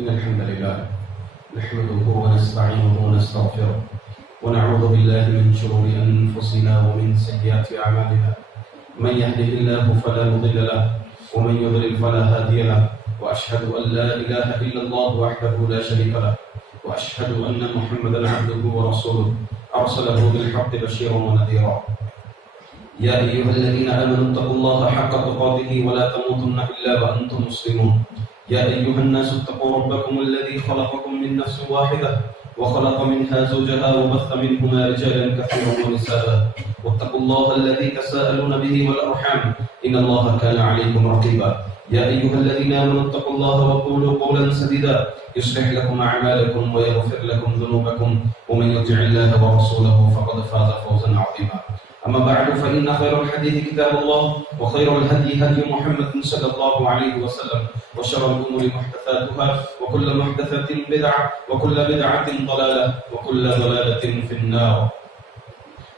إن الحمد لله نحمده ونستعينه ونستغفره ونعوذ بالله من شرور أنفسنا ومن سيئات أعمالنا. من يهده الله فلا مضل له ومن يضلل فلا هادي له، وأشهد أن لا إله إلا الله وحده لا شريك له، وأشهد أن محمدا عبده ورسوله أرسله بالحق بشيرا ونذيرا. يا أيها الذين آمنوا اتقوا الله حق تقاته ولا تموتن إلا وأنتم مسلمون. يا أيها الناس اتقوا ربكم الذي خلقكم من نفس واحدة وخلق منها زوجها وبث منهما رجالا كثيرا ونساء، واتقوا الله الذي تساءلون به والأرحام إن الله كان عليكم رقيبا. يا أيها الذين آمنوا اتقوا الله وقولوا قولا سديدا يصلح لكم أعمالكم ويغفر لكم ذنوبكم، ومن يطع الله ورسوله فقد فاز فوزا عظيما. أما بعد فإن خير الحديث كتاب الله، وخير الهدي هدي محمد صلى الله عليه وسلم، وشر الأمور محدثاتها، وكل محدثة بدعة، وكل بدعة ضلالة، وكل ضلالة في النار.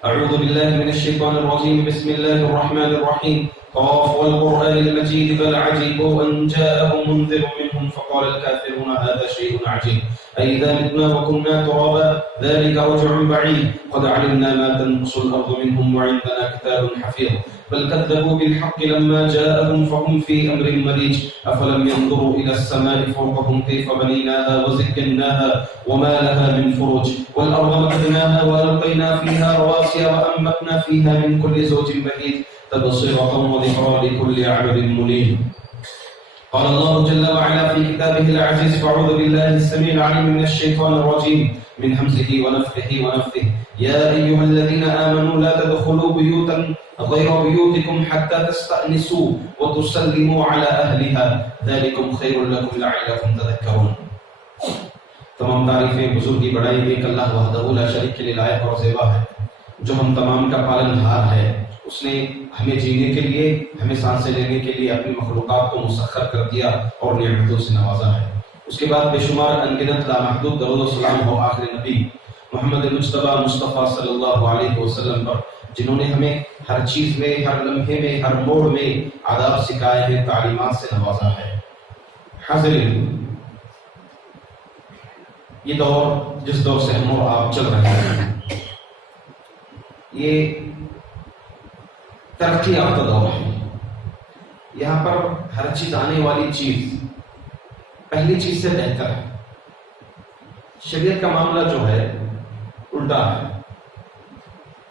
أعوذ بالله من الشيطان الرجيم. بسم الله الرحمن الرحيم. قاف والقرآن المجيد بل عجبوا أن جاءهم منذر منهم فقال الكافرون هذا شيء عجيب أئذا متنا وكنا ترابا ذلك رجع بعيد قد علمنا ما تنقص الأرض منهم وعندنا كتاب حفيظ بل كذبوا بالحق لما جاءهم فهم في أمر مريج أفلم ينظروا إلى السماء فوقهم كيف بنيناها وزيناها وما لها من فروج والأرض مددناها وألقينا فيها رواسي وأنبتنا فيها من كل زوج بهيج تبصرة وذكرى لكل عبد منيب. قال الله جل وعلا في كتابه العزيز: فأعوذ بالله السميع العليم من الشيطان الرجيم من همزه ونفخه ونفثه. يا أيها الذين آمنوا لا تدخلوا بيوتا غير بيوتكم حتى تستأنسوا وتسلموا على أهلها ذلكم خير لكم لعلكم تذكرون. تمام تعریفیں بزرگی بڑائی ایک اللہ وحدہ لا شریک کے لیے لائق اور زیبا ہے، جو ہم تمام کا پالن ہار ہے۔ اس نے ہمیں جینے کے لیے، ہمیں سانسیں لینے کے لیے اپنی مخلوقات کو مسخر کر دیا اور نعمتوں سے نوازا ہے۔ اس کے بعد بے شمار انگنت لامحدود درود و سلام ہو آخر نبی محمد مجتبیٰ مصطفیٰ صلی اللہ علیہ وسلم پر، جنہوں نے ہمیں ہر چیز میں، ہر لمحے میں، ہر موڑ میں آداب سکھائے ہیں، تعلیمات سے نوازا ہے۔ حاضرین، یہ دور جس دور سے ہم اور آپ چل رہے ہیں، یہ ترقی یافتہ دور ہے۔ یہاں پر ہر چیز، آنے والی چیز پہلی چیز سے بہتر ہے۔ شریعت کا معاملہ جو ہے الٹا ہے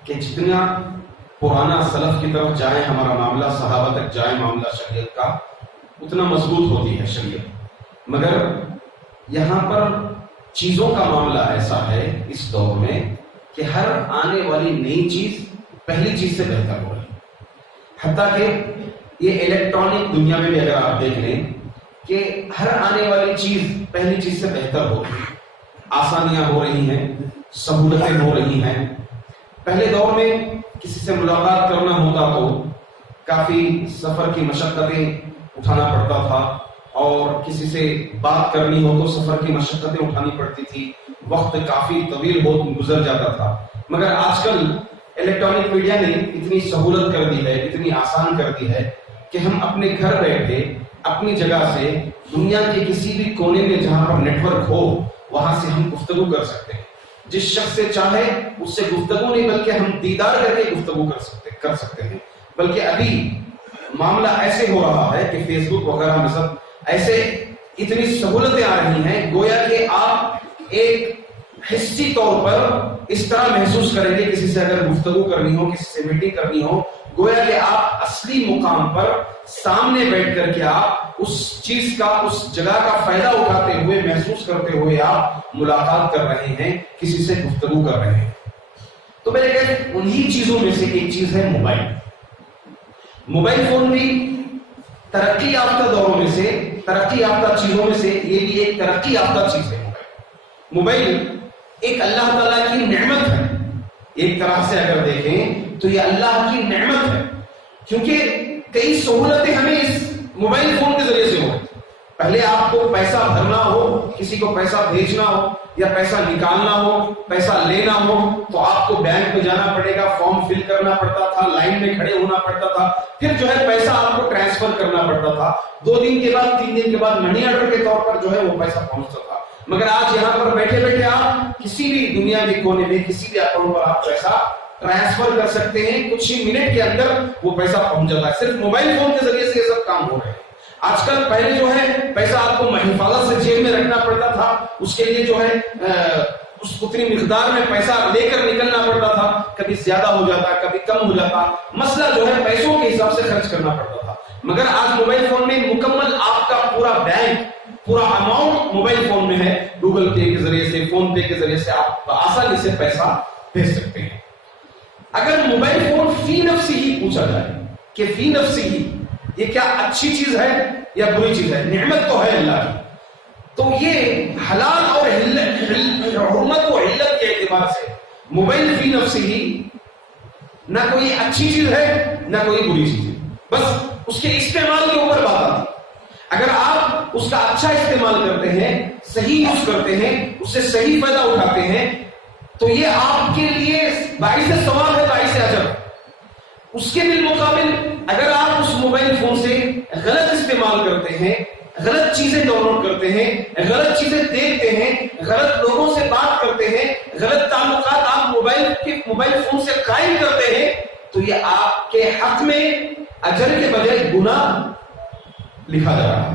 کہ جتنا پرانا سلف کی طرف جائیں ہمارا معاملہ، صحابہ تک جائے معاملہ شریعت کا، اتنا مضبوط ہوتی ہے شریعت۔ مگر یہاں پر چیزوں کا معاملہ ایسا ہے اس دور میں کہ ہر آنے والی نئی چیز پہلی چیز سے بہتر ہو رہی ہے۔ حتیٰ کہ یہ الیکٹرانک دنیا میں بھی اگر آپ دیکھ لیں کہ ہر آنے والی چیز پہلی چیز سے بہتر ہو رہی ہے، آسانیاں ہو رہی ہیں، سہولتیں ہو رہی ہیں۔ پہلے دور میں کسی سے ملاقات کرنا ہوتا تو کافی سفر کی مشقتیں اٹھانا پڑتا تھا، اور کسی سے بات کرنی ہو تو سفر کی مشقتیں اٹھانی پڑتی تھی، وقت کافی طویل گزر جاتا تھا۔ مگر آج کل الیکٹرانک میڈیا نے اتنی سہولت کر دی ہے، اتنی آسان کر دی ہے کہ ہم اپنے گھر بیٹھے اپنی جگہ سے دنیا کے کسی بھی کونے میں جہاں پر نیٹ ورک ہو وہاں سے ہم گفتگو کر سکتے ہیں۔ جس شخص سے چاہے اس سے گفتگو نہیں بلکہ ہم دیدار کر کے گفتگو کر سکتے ہیں۔ بلکہ ابھی معاملہ ایسے ہو رہا ہے کہ فیس بک وغیرہ میں سب ایسے اتنی سہولتیں آ رہی ہیں، گویا کہ آپ ایک حصی طور پر اس طرح محسوس کریں گے کسی سے اگر گفتگو کرنی ہو، کسی سے میٹنگ کرنی ہو، گویا کہ آپ اصلی مقام پر سامنے بیٹھ کر کے آپ اس چیز کا، اس جگہ کا فائدہ اٹھاتے ہوئے، محسوس کرتے ہوئے آپ ملاقات کر رہے ہیں، کسی سے گفتگو کر رہے ہیں۔ تو میں نے کہا انہی چیزوں میں سے ایک چیز ہے موبائل۔ موبائل فون بھی ترقی یافتہ دوروں میں سے، ترقی یافتہ چیزوں میں سے یہ بھی ایک ترقی یافتہ چیز ہے۔ موبائل ایک اللہ تعالیٰ کی نعمت ہے، ایک طرح سے اگر دیکھیں تو یہ اللہ کی نعمت ہے، کیونکہ کئی سہولتیں ہمیں اس موبائل فون کے ذریعے سے ہو رہی ہیں۔ پہلے آپ کو پیسہ بھرنا ہو، کسی کو پیسہ بھیجنا ہو یا پیسہ نکالنا ہو، پیسہ لینا ہو، تو آپ کو بینک میں جانا پڑے گا، فارم فل کرنا پڑتا تھا، لائن میں کھڑے ہونا پڑتا تھا، پھر جو ہے پیسہ آپ کو ٹرانسفر کرنا پڑتا تھا، 2 دن کے بعد 3 دن کے بعد منی آرڈر کے طور پر جو ہے وہ پیسہ پہنچتا تھا۔ مگر آج یہاں پر بیٹھے بیٹھے آپ کسی بھی دنیا کے کونے میں کسی بھی اکاؤنٹ پر آپ پیسہ ٹرانسفر کر سکتے ہیں، کچھ ہی منٹ کے اندر وہ پیسہ پہنچ جاتا ہے۔ صرف موبائل فون کے ذریعے سے یہ سب کام ہو رہے ہیں۔ آج کل پہلے جو ہے پیسہ آپ کو حفاظت سے جیب میں رکھنا پڑتا تھا، اس کے لیے جو ہے اس اتنی مقدار میں پیسہ لے کر نکلنا پڑتا تھا، کبھی زیادہ ہو جاتا کبھی کم ہو جاتا، مسئلہ جو ہے پیسوں کے حساب سے خرچ کرنا پڑتا تھا۔ مگر آج موبائل فون میں مکمل آپ کا پورا بینک، پورا اماؤنٹ موبائل فون میں ہے، گوگل پے کے ذریعے سے، فون پے کے ذریعے سے آپ آسانی سے پیسہ بھیج سکتے ہیں۔ اگر موبائل فون فی نفسی ہی پوچھا جائے کہ فی نفسی ہی یہ کیا اچھی چیز ہے یا بری چیز ہے، نعمت تو ہے اللہ کی، تو یہ حلال اور حرمت و علت کے اعتبار سے موبائل فی نفسی ہی نہ کوئی اچھی چیز ہے نہ کوئی بری چیز ہے، بس اس کے استعمال کے اوپر بات آتی ہے۔ اگر آپ اس کا اچھا استعمال کرتے ہیں، صحیح یوز کرتے ہیں، اس سے صحیح فائدہ اٹھاتے ہیں، تو یہ آپ کے لیے باعث ثواب ہے، باعث اجر۔ اس کے بالمقابل اگر آپ اس موبائل فون سے غلط استعمال کرتے ہیں، غلط چیزیں ڈاؤن لوڈ کرتے ہیں، غلط چیزیں دیکھتے ہیں، غلط لوگوں سے بات کرتے ہیں، غلط تعلقات آپ موبائل فون سے قائم کرتے ہیں، تو یہ آپ کے حق میں اجر کے بجائے گناہ لکھا جا رہا ہے۔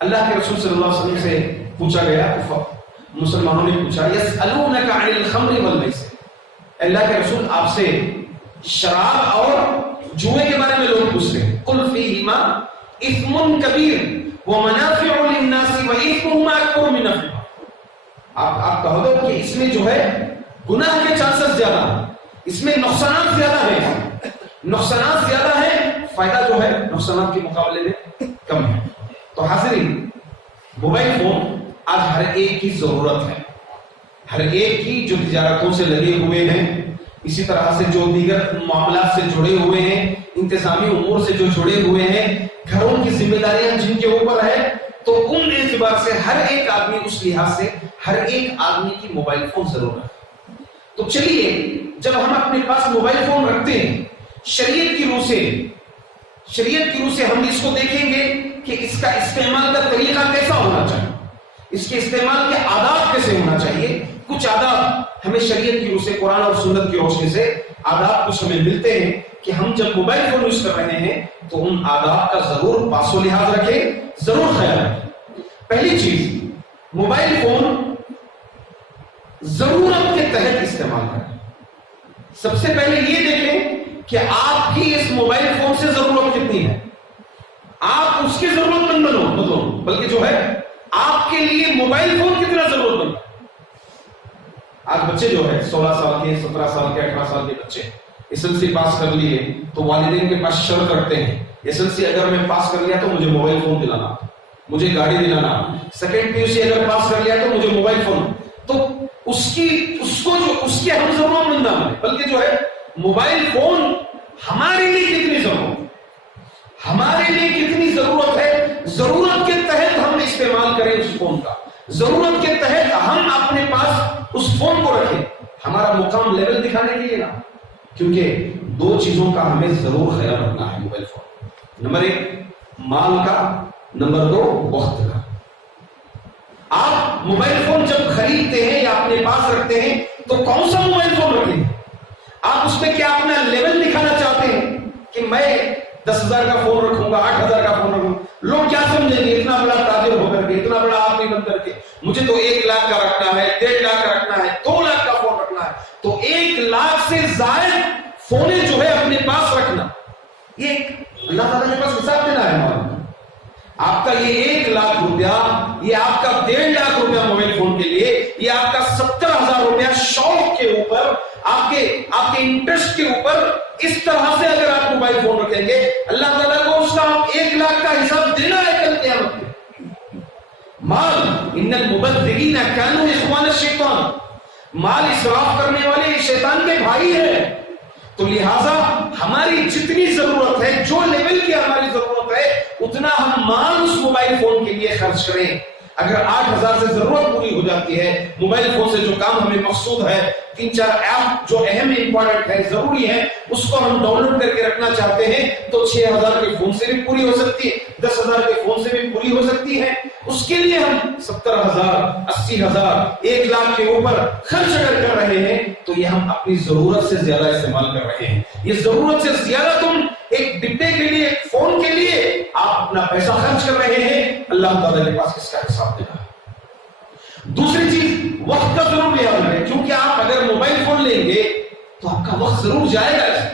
اللہ کے رسول صلی اللہ علیہ وسلم سے پوچھا گیا، مسلمانوں نے پوچھا، یسألونک عن الخمر والمیسر، اللہ کے رسول آپ سے شراب اور جوئے کے بارے میں لوگ پوچھتے ہیں، قل فیہما اثم کبیر ومنافع للناس واثمهما اکبر من نفعهما، آپ کہو دو کہ اس میں جو ہے گناہ کے چانسز زیادہ ہیں، اس میں نقصانات زیادہ ہیں، نقصانات زیادہ ہیں، فائدہ جو ہے نقصانات کے مقابلے میں کم ہے۔ تو حاضرین، موبائل فون آج ہر ایک کی ضرورت ہے، ہر ایک کی جو تجارتوں سے لگے ہوئے ہیں، اسی طرح سے جو دیگر معاملات سے جڑے ہوئے ہیں، انتظامی امور سے جو جڑے ہوئے ہیں، گھروں کی ذمہ داریاں جن کے اوپر ہے، تو ان اعتبار سے ہر ایک آدمی، اس لحاظ سے ہر ایک آدمی کی موبائل فون ضرورت ہے۔ تو چلیے، جب ہم اپنے پاس موبائل فون رکھتے ہیں، شریعت کی روح سے ہم اس کو دیکھیں گے کہ اس کا استعمال کا طریقہ کیسا ہونا چاہیے، اس کے استعمال کے آداب کیسے ہونا چاہیے۔ کچھ آداب ہمیں شریعت کی روح سے، قرآن اور سنت کی روشنی سے آداب کچھ ہمیں ملتے ہیں کہ ہم جب موبائل فون یوز کر رہے ہیں تو ان آداب کا ضرور پاس و لحاظ رکھیں، ضرور خیال رکھیں۔ پہلی چیز، موبائل فون ضرورت کے تحت استعمال کریں۔ سب سے پہلے یہ دیکھیں کہ آپ کی اس موبائل فون سے ضرورت کتنی ہے، آپ اس کی ضرورت مند بنو، بلکہ جو ہے آپ کے لیے موبائل فون کتنا ضرورت مند۔ آج بچے جو ہے 16 سال کے، 17 سال کے، 18 سال کے بچے SSLC پاس کر لیے تو والدین کے پاس شرط رکھتے ہیں، SSLC اگر میں پاس کر لیا تو مجھے موبائل فون دلانا، مجھے گاڑی دلانا، سیکنڈ PUC اگر پاس کر لیا تو مجھے موبائل فون۔ تو اس کے ہم ضرورت مند نہ بنے، بلکہ جو ہے موبائل فون ہمارے لیے کتنی ضرورت ہے، ہمارے لیے کتنی ضرورت ہے، ضرورت کے تحت ہم استعمال کریں اس فون کا، ضرورت کے تحت ہم اپنے پاس اس فون کو رکھیں، ہمارا مقام لیول دکھانے کے لیے نا، کیونکہ 2 چیزوں کا ہمیں ضرور خیال رکھنا ہے موبائل فون، نمبر 1 مال کا، نمبر 2 وقت کا۔ آپ موبائل فون جب خریدتے ہیں یا اپنے پاس رکھتے ہیں تو کون سا موبائل فون رکھیں؟ آپ اس میں کیا اپنا لیول دکھانا چاہتے ہیں کہ میں 10,000 کا فون رکھوں گا، 8,000 کا فون رکھوں گا، لوگ کیا سمجھیں گے اتنا بڑا تاجر ہو کر کے، اتنا بڑا آدمی بن کر کے مجھے تو 1 لاکھ کا رکھنا ہے، 1.5 لاکھ کا رکھنا ہے، 2 لاکھ کا فون رکھنا ہے۔ تو 1 لاکھ سے زائد فونے جو ہے اپنے پاس رکھنا، یہ اللہ تعالیٰ کے پاس حساب دینا ہے ہمارا۔ آپ کا یہ 1 لاکھ روپیہ، یہ آپ کا 1.5 لاکھ روپیہ موبائل فون کے لیے، یہ آپ کا 70,000 روپیہ شوق کے اوپر، آپ کے انٹرسٹ کے اوپر، اس طرح سے اگر آپ موبائل فون رکھیں گے، اللہ تعالیٰ کو اس کا 1 لاکھ کا حساب دینا ہے کل قیامت میں۔ مال، ان المبذرین کانوا اخوان الشیطان، مال اسراف کرنے والے شیطان کے بھائی ہیں۔ تو لہٰذا ہماری جتنی ضرورت ہے، جو لیول کی ہماری ضرورت ہے، اتنا ہم مال اس موبائل فون کے لیے خرچ کریں۔ اگر 8,000 سے ضرورت پوری ہو جاتی ہے، موبائل فون سے جو کام ہمیں مقصود ہے، 3-4 ایپ جو اہم امپورٹنٹ ہے، ضروری ہے، اس کو ہم ڈاؤن لوڈ کر کے رکھنا چاہتے ہیں تو 6,000 کے فون سے بھی پوری ہو سکتی ہے، 10,000 کے فون سے بھی پوری ہو سکتی ہے۔ اس کے لیے ہم 70,000 80,000 1,00,000 کے اوپر خرچ اگر کر رہے ہیں تو یہ ہم اپنی ضرورت سے زیادہ استعمال کر رہے ہیں۔ یہ ضرورت سے زیادہ تم ایک ڈبے کے لیے، ایک فون کے لیے آپ اپنا پیسہ خرچ کر رہے ہیں، اللہ تعالیٰ کے پاس اس کا حساب دینا۔ دوسری چیز، وقت کا ضرور لحاظ رکھیں، کیونکہ آپ اگر موبائل فون لیں گے تو آپ کا وقت ضرور جائے گا،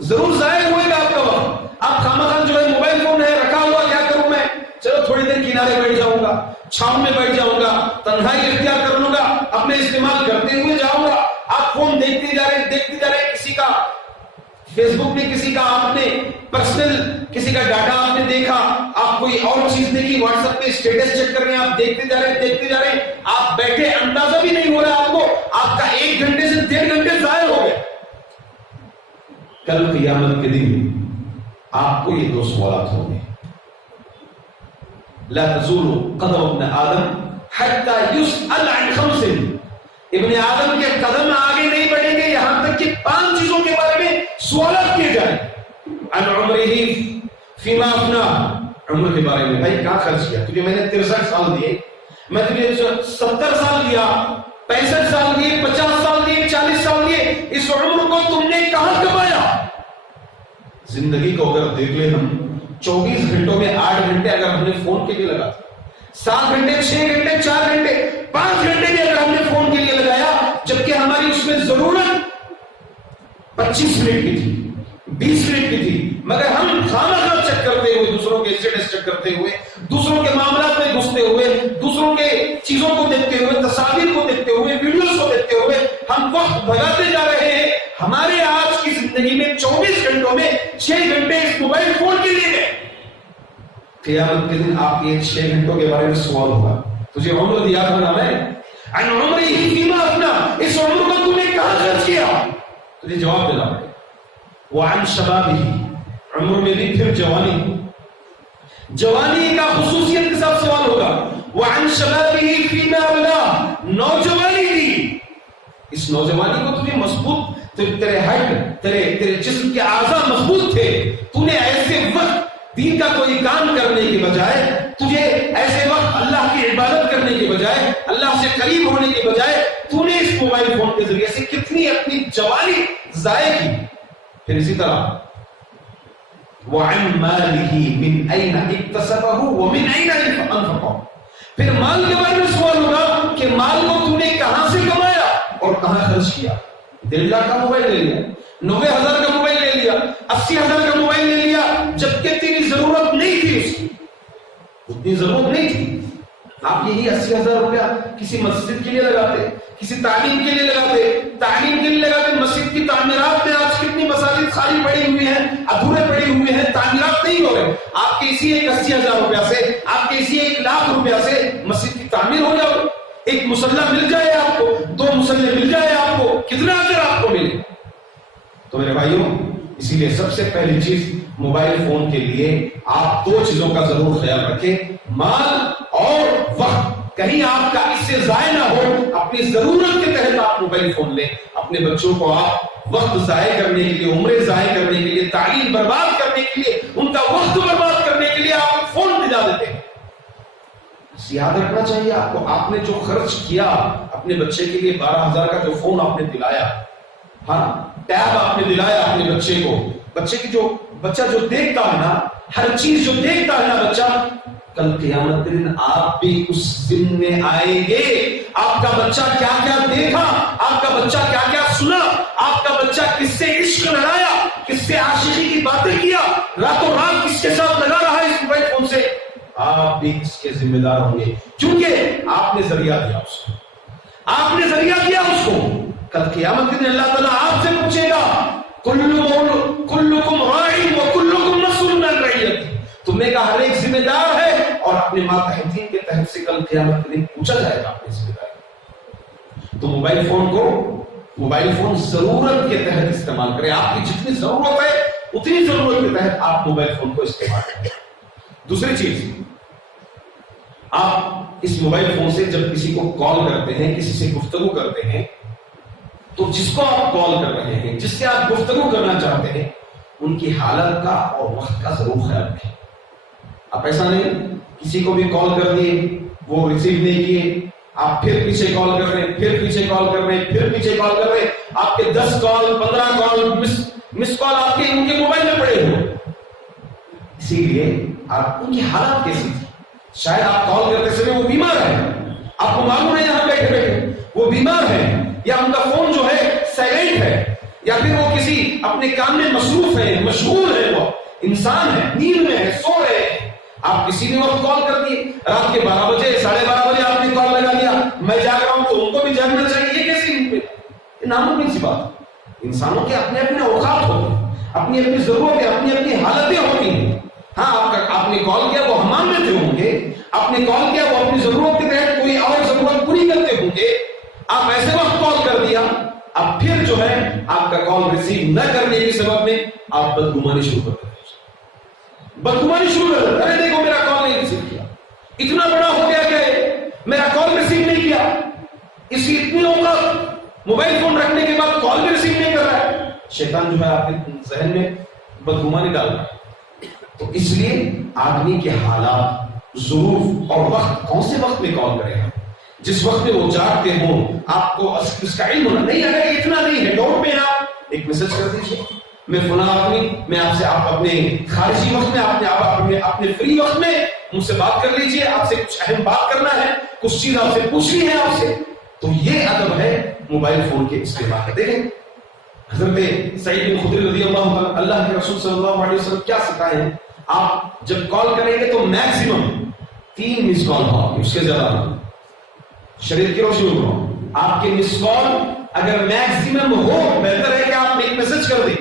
ضرور ضائع ہوئے گا آپ کا وقت۔ آپ خامخواہ جو ہے موبائل فون ہے رکھا ہوا، کیا کروں میں، چلو تھوڑی دیر کنارے بیٹھ جاؤں گا، چھاؤں میں بیٹھ جاؤں گا، تنہائی اختیار کر لوں گا، اپنے استعمال کرتے ہوئے جاؤں گا۔ آپ فون دیکھتے جا رہے کسی کا فیس بک میں، کسی کا آپ نے پرسنل کسی کا ڈاٹا آپ نے دیکھا، آپ کوئی اور چیز دیکھی، واٹس ایپ پہ اسٹیٹس چیک کر رہے ہیں، آپ دیکھتے جا رہے ہیں، آپ بیٹھے، اندازہ بھی نہیں ہو رہا آپ کو، آپ کا 1 گھنٹے سے 1.5 گھنٹے ضائع ہو گئے۔ کل قیامت کے دن آپ کو یہ 2 سوالات ہوں گے۔ لا تزول قدم ابن آدم حتى يسأل عن 5۔ ابن آدم کے قدم آگے نہیں بڑھیں گے یہاں تک کہ 5 چیزوں کے بارے میں سوالات کیے جائیں۔ عن عمره فيما افنى، عمر کے بارے میں، بھائی کہاں خرچ کیا، تجھے میں نے 63 سال دیے، میں تجھے 70 سال دیا، 65 سال دیے، 50 سال دیے، 40 سال دیے، اس عمر کو تم نے کہاں کمایا؟ زندگی کو اگر دیکھ لیں ہم، 24 گھنٹوں میں 8 گھنٹے اگر ہم نے فون کے لیے لگاتے، 7 گھنٹے، 6 گھنٹے، 4 گھنٹے، 5 گھنٹے بھی اگر ہم نے فون کے لیے لگایا، جبکہ ہماری اس میں ضرورت 25 منٹ کی تھی، 20 منٹ کی تھی، مگر ہم خامخواہ چیک کرتے ہوئے، دوسروں کے اسٹیٹس چیک کرتے ہوئے، دوسروں کے معاملات میں گھستے ہوئے، دوسروں کے چیزوں کو دیکھتے ہوئے، تصاویر کو دیکھتے ہوئے، ویڈیوز کو دیکھتے ہوئے ہم وقت بھگاتے جا رہے ہیں۔ ہمارے آج کی زندگی میں 24 گھنٹوں میں 6 گھنٹے اس موبائل فون کے لیے گئے۔ قیامت کے دن آپ کے 6 گھنٹوں کے بارے میں سوال ہوگا، تجھے عمر دیا تھا نا میں، عن عمره فيما افنى، اس عمر کو تم نے کہاں خرچ کیا، تجھے جواب دینا پڑے۔ وعن شبابه، عمر میں بھی پھر جوانی، جوانی کا خصوصیت کے ساتھ سوال ہوگا۔ وعن شبابه فيما ابلى، نوجوانی دی، اس نوجوانی کو تجھے مضبوط، تیرے ہڈ، تیرے جسم کے اعضاء مضبوط تھے، تو نے ایسے وقت دین کا کوئی کام کرنے کے بجائے، تجھے ایسے وقت اللہ کی عبادت کرنے کے بجائے، اللہ سے قریب ہونے کے بجائے، تو نے اس موبائل فون کے ذریعے سے کتنی اپنی جوانی ضائع کی۔ پھر اسی طرح وَعَنْ مَالِهِ مِنْ أَيْنَ اكْتَسَبَهُ وَمِنْ أَيْنَ أَنْفَقَهُ، پھر مال کے بارے میں سوال ہوگا کہ مال کو تو نے کہاں سے کمایا اور کہاں خرچ کیا۔ 1.5 لاکھ کا موبائل لے لیا، 90,000 کا موبائل لے لیا، 80,000 کا موبائل لے لیا، جبکہ تیری ضرورت نہیں تھی، اس کی اتنی ضرورت نہیں تھی۔ آپ یہی 80,000 روپیہ کسی مسجد کے لیے لگاتے، کسی تعلیم کے لیے لگاتے، تعلیم کے لیے لگاتے، مسجد کی تعمیرات میں آج کتنی مساجد خالی پڑی ہوئی ہیں، ادھورے پڑے ہوئے ہیں، تعمیرات نہیں ہو رہے۔ آپ کے اسی 80,000 روپیہ سے، آپ کے اسی 1 لاکھ روپیہ سے مسجد کی تعمیر ہو جائے، ایک مسلح مل جائے آپ کو، 2 مسلح مل جائے آپ کو، کتنا اجر آپ کو ملے۔ تو میرے بھائیوں، اسی لیے سب سے پہلی چیز موبائل فون کے لیے آپ 2 چیزوں کا ضرور خیال رکھیں، مال اور وقت، کہیں آپ کا اس سے ضائع نہ ہو۔ اپنی ضرورت کے تحت آپ موبائل فون لیں، اپنے بچوں کو آپ وقت ضائع کرنے کے لیے، عمریں ضائع کرنے کے لیے، تعلیم برباد کرنے کے لیے، ان کا وقت برباد کرنے کے لیے آپ فون دلا دیتے ہیں۔ یاد رکھنا چاہیے آپ کو، آپ نے جو خرچ کیا اپنے بچے کے لیے، 12,000 کا جو فون آپ نے دلایا، ہاں ٹیب آپ نے دلایا اپنے بچے کو، بچہ جو دیکھتا ہے نا، ہر چیز جو دیکھتا ہے نا بچہ، کل قیامت کے دن آپ بھی اس دن میں آئیں گے۔ آپ کا بچہ کیا کیا دیکھا، آپ کا بچہ کیا کیا سنا، آپ کا بچہ کس سے عشق لڑایا، کس سے عاشقی کی باتیں کیا، راتوں رات کس کے ساتھ لگا رہا ہے اس موبائل فون سے، آپ بھی اس کے ذمہ دار ہوں گے، کیونکہ آپ نے ذریعہ دیا اس کو، آپ نے ذریعہ دیا اس کو۔ کل قیامت کے دن اللہ تعالیٰ آپ سے پوچھے گا، کلکم راع وکلکم مسئول عن رعیتہ، تم نے کہا ہر ایک ذمہ دار ہے، اور اپنے ماتحتین کے تحت سے کل قیامت کے دن پوچھا جائے گا اپنی ذمہ داری۔ تو موبائل فون کو موبائل فون ضرورت کے تحت استعمال کریں. آپ کی جتنی ضرورت ہے اتنی ضرورت کے تحت آپ موبائل فون کو استعمال کریں. دوسری چیز، آپ اس موبائل فون سے جب کسی کو کال کرتے ہیں، کسی سے گفتگو کرتے ہیں، تو جس کو آپ کال کر رہے ہیں، جس سے آپ گفتگو کرنا چاہتے ہیں، ان کی حالت کا اور وقت کا ضرور خیال رکھیں. آپ ایسا نہیں کسی کو بھی کال کر دیے، وہ ریسیو نہیں کیے، آپ پھر پیچھے کال کر رہے ہیں، پھر پیچھے کال کر رہے ہیں، پھر پیچھے کال کر رہے ہیں. آپ کے 10 کال 15 کال مس کال آپ کے ان کے موبائل میں پڑے ہوئے. اسی لیے آپ ان کی حالت کیسی تھی؟ شاید آپ کال کرتے سمے وہ بیمار ہے، آپ کو معلوم ہے یہاں بیٹھے بیٹھے وہ بیمار ہے، یا ان کا فون جو ہے سائلنٹ ہے، یا پھر وہ کسی اپنے کام میں مصروف ہے، مشغول ہے، وہ انسان ہے، نیند میں ہے، سو رہے ہیں. آپ کسی بھی وقت کال کر دیے، رات کے 12 بجے 12:30 بجے آپ نے کال لگا دیا، میں جاگ رہا ہوں تو ان کو بھی جاگنا چاہیے. یہ کیسی ناممکن سی بات. انسانوں کے اپنے اپنے اوقات ہوتے ہیں، اپنی اپنی ضرورتیں، اپنی اپنی حالتیں ہوتی ہیں. ہاں آپ نے کال کیا وہ حمام میں تھے ہوں گے، آپ نے کال کیا وہ اپنی ضرورت کے تحت کوئی اور ضرورت پوری کرتے ہوں گے. آپ ایسے وقت کال کر دیا، اب پھر جو ہے آپ کا کال ریسیو نہ کرنے کے سبب میں آپ بدگمانی شروع کر دیتے. بدگمانی شروع کر دیتے، ارے دیکھو میرا کال نہیں ریسیو کیا، اتنا بڑا ہو گیا کہ میرا کال ریسیو نہیں کیا. اس کی اتنی اوقات موبائل فون رکھنے کے بعد کال بھی ریسیو نہیں کر رہا ہے. شیطان جو ہے آپ کے ذہن میں بدگمانی ڈال رہا ہے. تو اس لیے آدمی کے حالات، ظروف اور وقت، کون سے وقت میں کال کرے گا، جس وقت میں وہ جاگتے ہوں، آپ کو اس کا علم ہونا نہیں. اگر اتنا نہیں ہے، نوٹ میں آپ ایک میسج کر دیجیے، میں فلاں آدمی، میں آپ سے، آپ اپنے خارجی وقت میں، اپنے فری وقت میں مجھ سے بات کر لیجیے، آپ سے کچھ اہم بات کرنا ہے، کچھ چیز آپ سے پوچھنی ہے آپ سے. تو یہ ادب ہے موبائل فون کے استعمال کا. دیکھیں حضرت سعید بن خدری رضی اللہ عنہ، اللہ کے رسول صلی اللہ علیہ وسلم کیا سکھائے ہیں؟ آپ جب کال کریں گے تو میکسیمم 3 مس کال ہو، اس کے زیادہ نہیں. شریعت کی روشنی میں آپ کے مس کال اگر میکسیمم ہو، بہتر ہے کہ آپ ایک میسج کر دیں.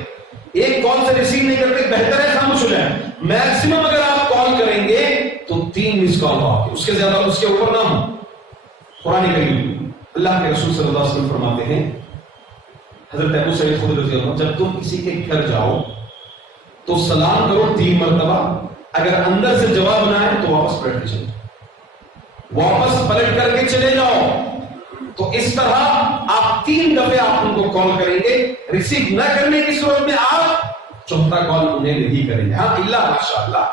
ایک کال سے ریسیو نہیں کرتے، بہتر ہے خاموش ہو جائیں. میکسیمم اگر آپ کال کریں گے تو 3 مس کال ہو، اس کے زیادہ، اس کے اوپر نہ ہو. قرآن کریم اللہ کے رسول صلی اللہ علیہ وسلم فرماتے ہیں، حضرت ابو سعید خدری رضی اللہ عنہ، جب تم کسی کے گھر جاؤ تو سلام کرو 3 مرتبہ. اگر اندر سے جواب نہ آئے تو واپس پلٹ کے چلے جاؤ، واپس پلٹ کر کے چلے جاؤ. تو اس طرح آپ 3 دفعے آپ ان کو کال کریں گے. ریسیو نہ کرنے کی صورت میں آپ 4تھا کال انہیں نہیں کریں گے. ہاں اللہ ماشاءاللہ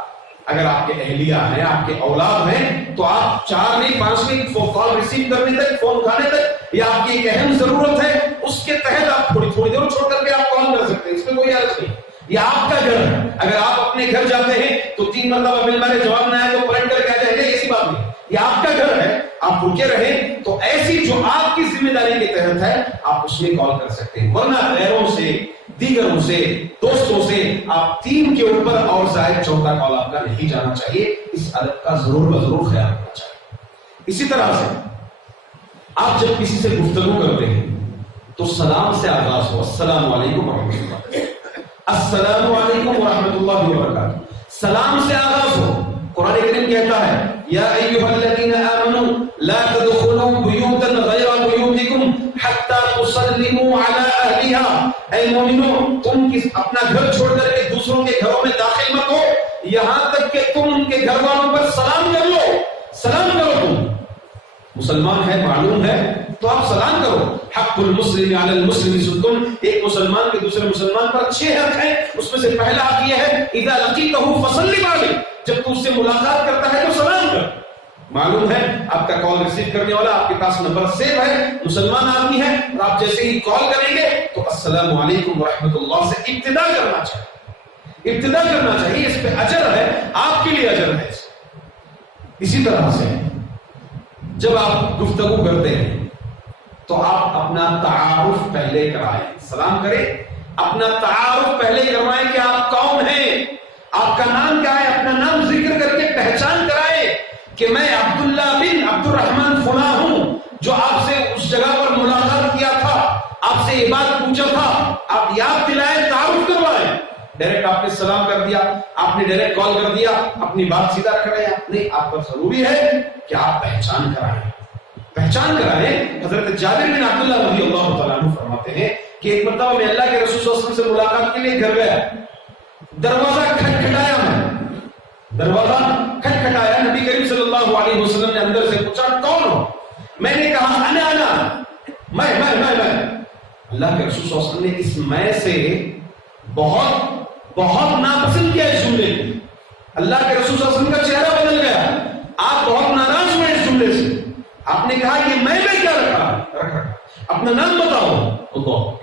اگر آپ کے اہلیہ ہیں، آپ کے اولاد ہیں، تو آپ 4 نہیں 5 نہیں کال ریسیو کرنے تک، فون اٹھانے تک، یا آپ کی ایک اہم ضرورت ہے اس کے تحت آپ تھوڑی دیر چھوڑ کر کے آپ کال کر سکتے ہیں. اس میں کوئی حرج نہیں. یہ آپ کا گھر ہے. اگر آپ اپنے گھر جاتے ہیں تو 3 مرتبہ مل مارے جواب نہ آئے تو پلٹ کر کے آ جائیں گے، ایسی بات نہیں. یہ آپ کا گھر ہے، آپ رکے رہیں. تو ایسی جو آپ کی ذمہ داری کے تحت ہے آپ اس میں کال کر سکتے ہیں. ورنہ غیروں سے، دیگروں سے، دوستوں سے آپ 3 کے اوپر اور زائد 4تھا کال آپ کا نہیں جانا چاہیے. اس ادب کا ضرور بضرور خیال رکھنا چاہیے. اسی طرح سے آپ جب کسی سے گفتگو کرتے ہیں تو سلام سے آغاز ہو. السلام علیکم ورحمۃ اللہ، السلام علیکم ورحمۃ اللہ وبرکاتہ. سلام سے آغاز ہو. قرآن کریم کہتا ہے یا ایھا الذین آمنوا لا تدخلوا بیوتا غیر بیوتکم حتی تسلموا علی اہلها. اے مومنو، تم اپنا گھر چھوڑ کر کے دوسروں کے گھروں میں داخل مت ہو یہاں تک کہ تم ان کے گھر والوں پر سلام کر لو. سلام کرو. تم مسلمان ہے، معلوم ہے، تو آپ سلام کرو. حق المسلم علی المسلم ستن. ایک مسلمان کے دوسرے مسلمان پر 6 حق ہیں. اس میں سے پہلا حق یہ ہے اذا لقیتہ فسلم علیہ. جب تو اس سے ملاقات کرتا ہے تو سلام کر. معلوم ہے آپ کا کال ریسیو کرنے والا آپ کے پاس نمبر سیو ہے، مسلمان آدمی ہے، اور آپ جیسے ہی کال کریں گے تو السلام علیکم ورحمۃ اللہ سے ابتدا کرنا چاہیے. ابتدا کرنا چاہیے. اس پہ اجر ہے، آپ کے لیے اجر ہے. اسی طرح سے جب آپ گفتگو کرتے ہیں تو آپ اپنا تعارف پہلے کرائیں. سلام کریں، اپنا تعارف پہلے کروائیں کہ آپ کون ہیں، آپ کا نام کیا ہے. اپنا نام ذکر کر کے پہچان کرائیں کہ میں عبداللہ بن عبد الرحمن فلاں ہوں، جو آپ سے اس جگہ پر ملاقات کیا تھا، آپ سے یہ بات پوچھا تھا. آپ یاد دلائیں، تعارف کروائیں. ڈائریکٹ آپ نے سلام کر دیا، آپ نے ڈائریکٹ کال کر دیا، اپنی بات سیدھا رکھ رہے ہیں. نہیں، آپ پر ضروری ہے کہ آپ پہچان کرائیں. پہچان کرائے. حضرت جابر بن عبداللہ رضی اللہ تعالیٰ عنہ فرماتے ہیں کہ ایک مرتبہ میں اللہ کے رسول صلی اللہ علیہ وسلم سے ملاقات کے لیے گھر گیا. دروازہ کھٹکھٹایا، میں دروازہ کھٹکھٹایا. نبی کریم صلی اللہ علیہ وسلم نے اندر سے پوچھا کون ہو؟ میں نے کہا انا میں. اللہ کے رسول صلی اللہ علیہ وسلم نے اس میں سے بہت ناپسند کیا اس جملے کو. اللہ کے رسول صلی اللہ علیہ وسلم کا چہرہ بدل گیا. آپ بہت ناراض ہوئے اس جملے سے. آپ نے کہا کہ میں کیا رکھا، اپنا نام بتاؤ.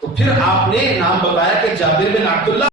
تو پھر آپ نے نام بتایا کہ جابر بن عبداللہ